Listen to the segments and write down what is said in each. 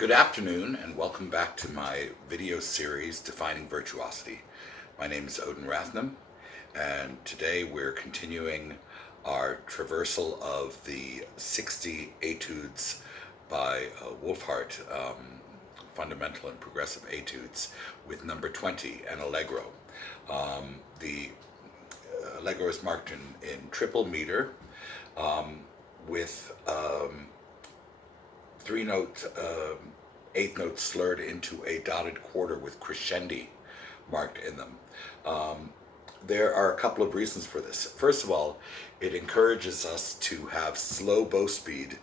Good afternoon and welcome back to my video series Defining Virtuosity. My name is Odin Rathnam and today we're continuing our traversal of the 60 etudes by Wohlfahrt, fundamental and progressive etudes, with number 20, an Allegro. The Allegro is marked in triple meter with eighth notes slurred into a dotted quarter with crescendi marked in them. There are a couple of reasons for this. First of all, it encourages us to have slow bow speed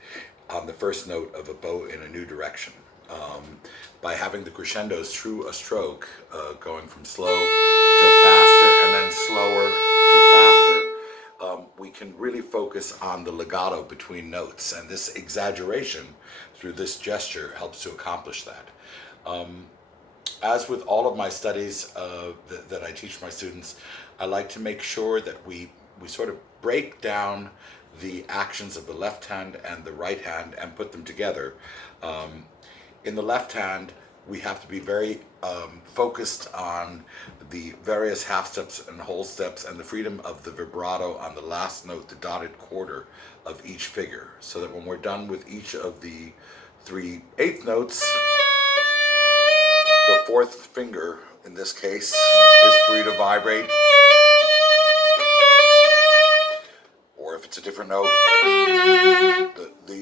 on the first note of a bow in a new direction. By having the crescendos through a stroke, going from slow to faster and then slower to faster, we can really focus on the legato between notes, and this exaggeration through this gesture helps to accomplish that. As with all of my studies that I teach my students, I like to make sure that we sort of break down the actions of the left hand and the right hand and put them together. In the left hand, we have to be very focused on the various half steps and whole steps and the freedom of the vibrato on the last note, the dotted quarter of each figure, so that when we're done with each of the 3 eighth notes, the fourth finger, in this case, is free to vibrate. Or if it's a different note,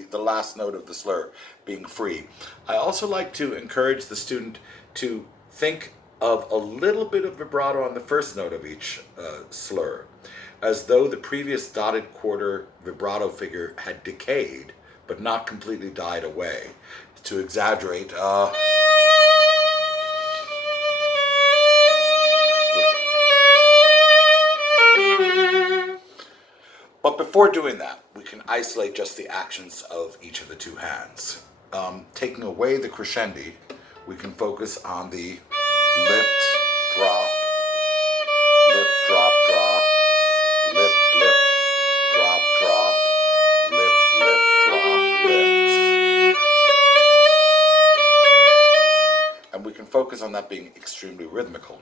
the last note of the slur being free. I also like to encourage the student to think of a little bit of vibrato on the first note of each slur, as though the previous dotted quarter vibrato figure had decayed, but not completely died away. To exaggerate, but before doing that, we can isolate just the actions of each of the 2 hands. Taking away the crescendi, we can focus on the lift, drop, lift, drop, drop, lift, lift, drop, drop, lift, lift, drop, lift. And we can focus on that being extremely rhythmical.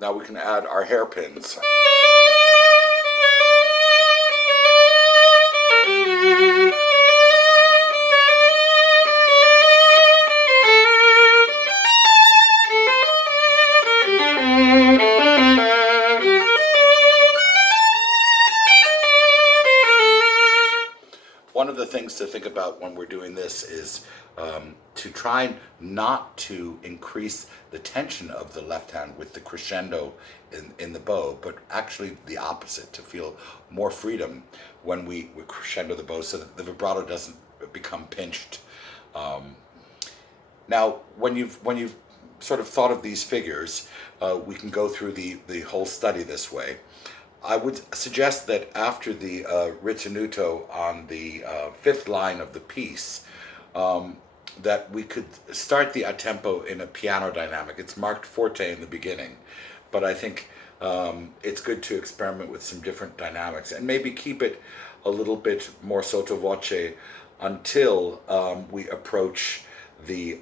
Now we can add our hairpins. One of the things to think about when we're doing this is to try not to increase the tension of the left hand with the crescendo in the bow, but actually the opposite, to feel more freedom when we crescendo the bow so that the vibrato doesn't become pinched. Now, when you've sort of thought of these figures, we can go through the whole study this way. I would suggest that after the ritenuto on the 5th line of the piece, that we could start the a tempo in a piano dynamic. It's marked forte in the beginning, but I think it's good to experiment with some different dynamics and maybe keep it a little bit more sottovoce until we approach the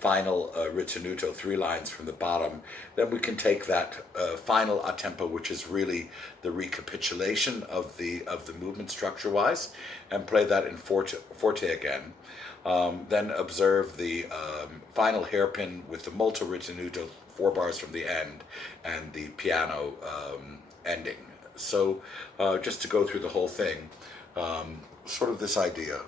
final ritenuto, 3 lines from the bottom. Then we can take that final a tempo, which is really the recapitulation of the movement structure-wise, and play that in forte again. Then observe the final hairpin with the molto ritenuto, 4 bars from the end, and the piano ending. So just to go through the whole thing, sort of this idea.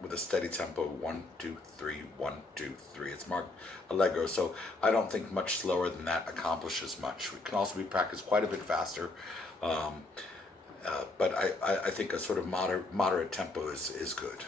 With a steady tempo, 1, 2, 3, 1, 2, 3. It's marked Allegro, so I don't think much slower than that accomplishes much. It can also be practiced quite a bit faster, but I think a sort of moderate tempo is good.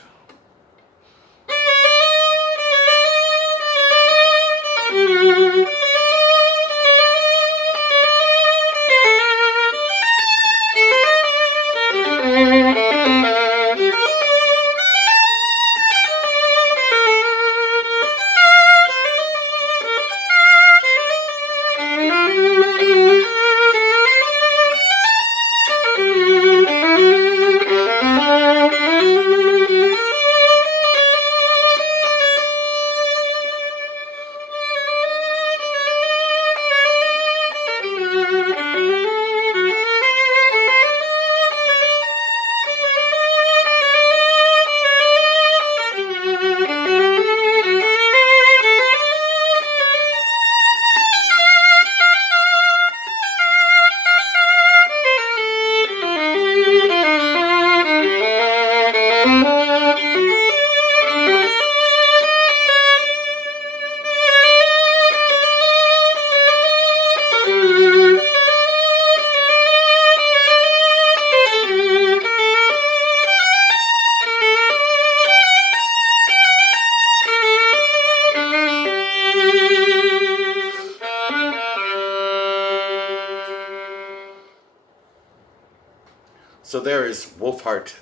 So there is Wohlfahrt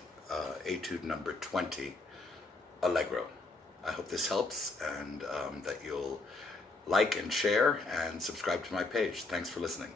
Etude number 20, Allegro. I hope this helps, and that you'll like and share and subscribe to my page. Thanks for listening.